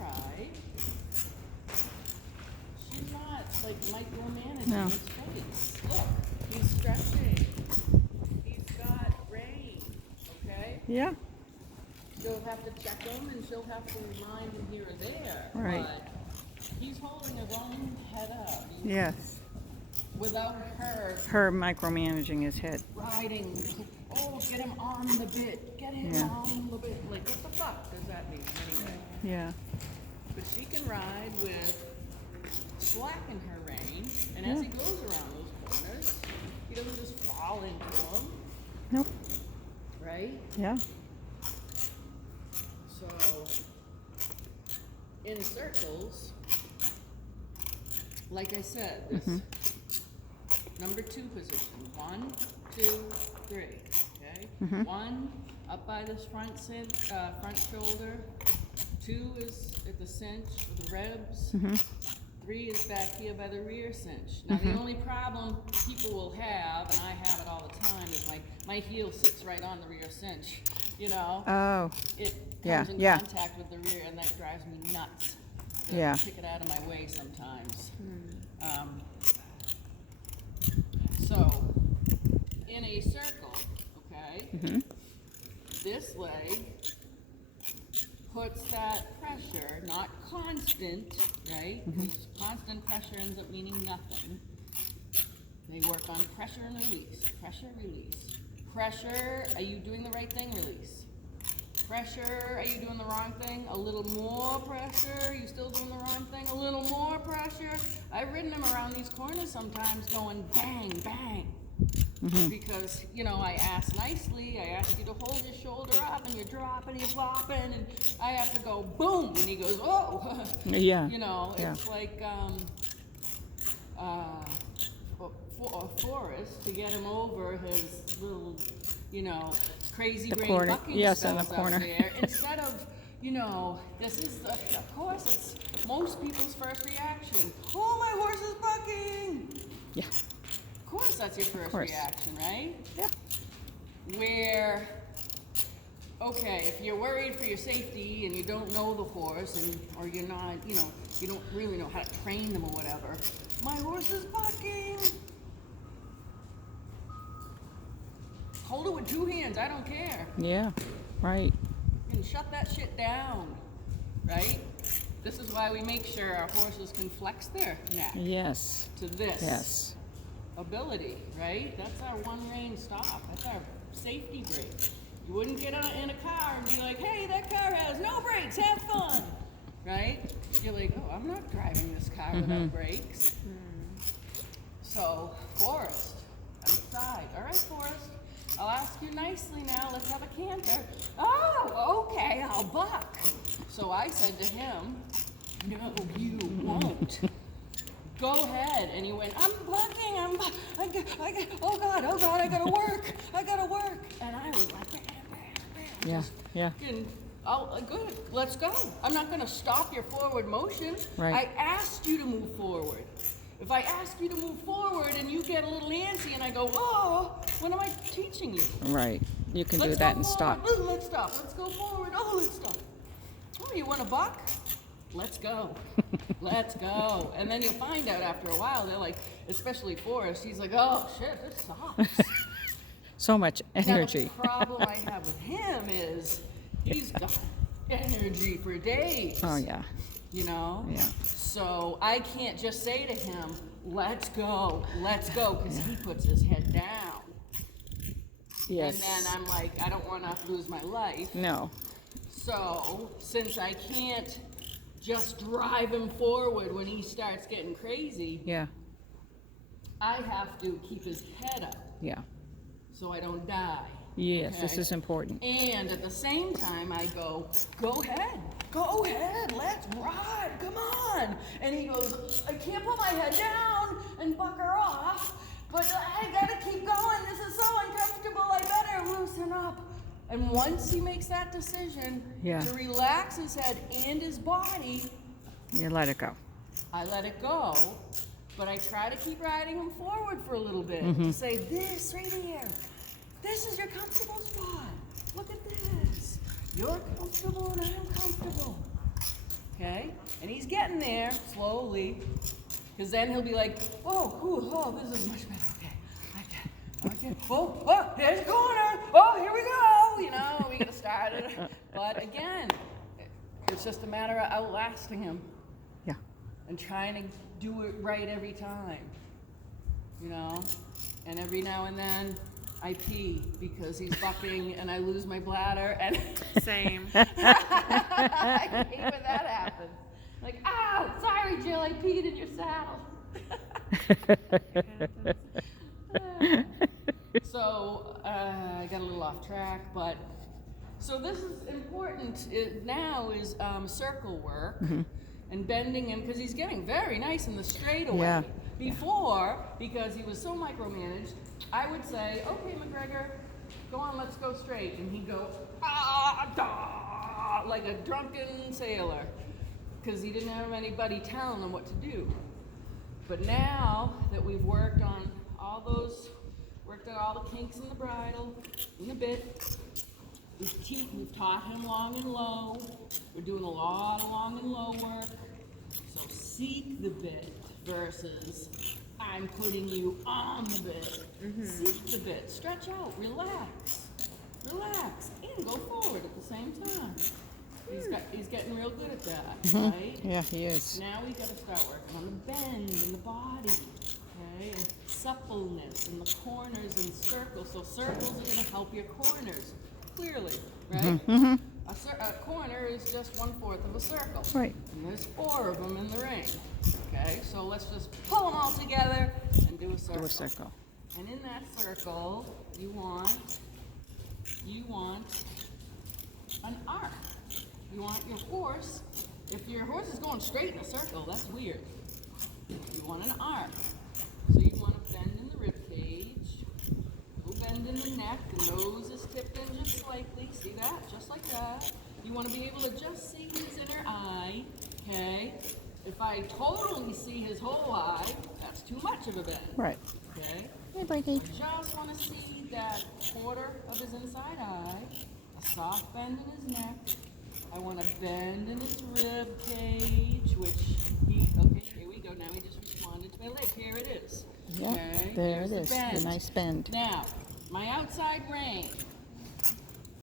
ride. She's not like micromanaging No. his face. Look, he's stretching. He's got rein. Okay? Yeah. She'll have to check him and she'll have to remind him here or there. Right. But he's holding his own head up. Yes. Without her Her micromanaging his head. riding. Oh, get him on the bit. Get him Yeah. on the bit. Like, what the fuck does that mean anyway? Yeah. But she can ride with slack in her rein, and as he goes around those corners, he doesn't just fall into them, Nope. right? Yeah. So, in circles, like I said, this number 2 position. 1, 2, 3. Okay? 1 up by this front shoulder. 2 is at the cinch, the ribs. 3 is back here by the rear cinch. Now the only problem people will have, and I have it all the time, is my heel sits right on the rear cinch. You know, Oh. it Yeah, comes in yeah. contact with the rear, and that drives me nuts. To Yeah. kick it out of my way sometimes. So, in a circle, okay, this leg puts that pressure, not constant, right? Because constant pressure ends up meaning nothing. They work on pressure and release. Pressure, release. Pressure, are you doing the right thing? Release. Pressure, are you doing the wrong thing? A little more pressure. Are you still doing the wrong thing? A little more pressure. I've ridden him around these corners sometimes going bang, bang. Because, you know, I ask nicely, I ask you to hold your shoulder up and you're dropping, you're flopping, and I have to go boom, and he goes, oh. Yeah. You know, Yeah. it's like Forrest, to get him over his little, you know, crazy The brain corner. bucking Yes, in spells the corner. out there. Instead of, you know, this is, of course, it's most people's first reaction. Oh, my horse is bucking. Yeah. Of course, that's your first course. reaction, right? Yeah. Where, okay, if you're worried for your safety and you don't know the horse, and or you're not, you know, you don't really know how to train them or whatever. My horse is bucking. Hold it with 2 hands. I don't care. Yeah. Right. And shut that shit down, right? This is why we make sure our horses can flex their neck Yes. to this. Yes. Ability, right? That's our one rein stop. That's our safety brake. You wouldn't get in a car and be like, hey, that car has no brakes, have fun, right? You're like, oh, I'm not driving this car without brakes. So, Forrest, outside. All right, Forrest, I'll ask you nicely now, let's have a canter. Oh, okay, I'll buck. So I said to him, no, you won't. Go ahead. And he went, I'm bucking, oh God, I gotta work. And I was like, bam, bam, bam. Yeah. Yeah. And, oh, good, let's go. I'm not gonna stop your forward motion. Right. I asked you to move forward. If I ask you to move forward and you get a little antsy and I go, oh, what am I teaching you? Right. You can Let's do that go and stop. forward. Let's stop. Let's go forward. Oh, let's stop. Oh, you want a buck? Let's go. Let's go. And then you'll find out after a while, they're like, especially Forrest, he's like, oh shit, this sucks. So much energy. Now, the problem I have with him is he's got energy for days. Oh, yeah. You know? Yeah. So I can't just say to him, let's go, because he puts his head down. Yes. And then I'm like, I don't want to lose my life. No. So, since I can't just drive him forward when he starts getting crazy, Yeah. I have to keep his head up Yeah. so I don't die. Yes, Okay? this is important. And at the same time, I go ahead, let's ride, come on. And he goes, I can't put my head down and buck her off, but I gotta keep going. This is so uncomfortable, I better loosen up. And once he makes that decision Yeah. to relax his head and his body, You let it go. I let it go. But I try to keep riding him forward for a little bit to say, this right here, this is your comfortable spot. Look at this. You're comfortable and I'm comfortable. Okay? And he's getting there slowly. Because then he'll be like, this is much better. Okay. Oh, there's a corner. Oh, here we go. You know, we gotta start it. But again, it's just a matter of outlasting him. Yeah. And trying to do it right every time. You know? And every now and then, I pee because he's bucking and I lose my bladder. And Same. I hate when that happens. Like, ow, sorry, Jill, I peed in your saddle. So, I got a little off track, but so this is important now is circle work and bending him because he's getting very nice in the straightaway. Yeah. Before, because he was so micromanaged, I would say, okay, McGregor, go on, let's go straight. And he'd go, like a drunken sailor because he didn't have anybody telling him what to do. But now that we've worked out all the kinks in the bridle, in the bit, we've taught him long and low. We're doing a lot of long and low work. So seek the bit versus I'm putting you on the bit. Seek the bit, stretch out, relax, and go forward at the same time. He's getting real good at that, right? Yeah, he is. Now we got to start working on the bend in the body, okay, and suppleness in the corners and circles. So circles are going to help your corners, clearly, right? A corner is just 1/4 of a circle. Right. And there's 4 of them in the ring. Okay, so let's just pull them all together and do a circle. Do a circle. And in that circle, you want an arc. You want your horse. If your horse is going straight in a circle, that's weird. You want an arc. So you want to bend in the rib cage. We'll bend in the neck. The nose is tipped in just slightly. See that? Just like that. You want to be able to just see his inner eye. Okay? If I totally see his whole eye, that's too much of a bend. Right. Okay? Hey, Blakey. I just want to see that 1/4 of his inside eye, a soft bend in his neck. I want to bend in his rib cage, which okay, here we go. Now he just responded to my leg. Here it is. Yeah, Okay, there here's it is. the bend. The nice bend. Now, my outside rein.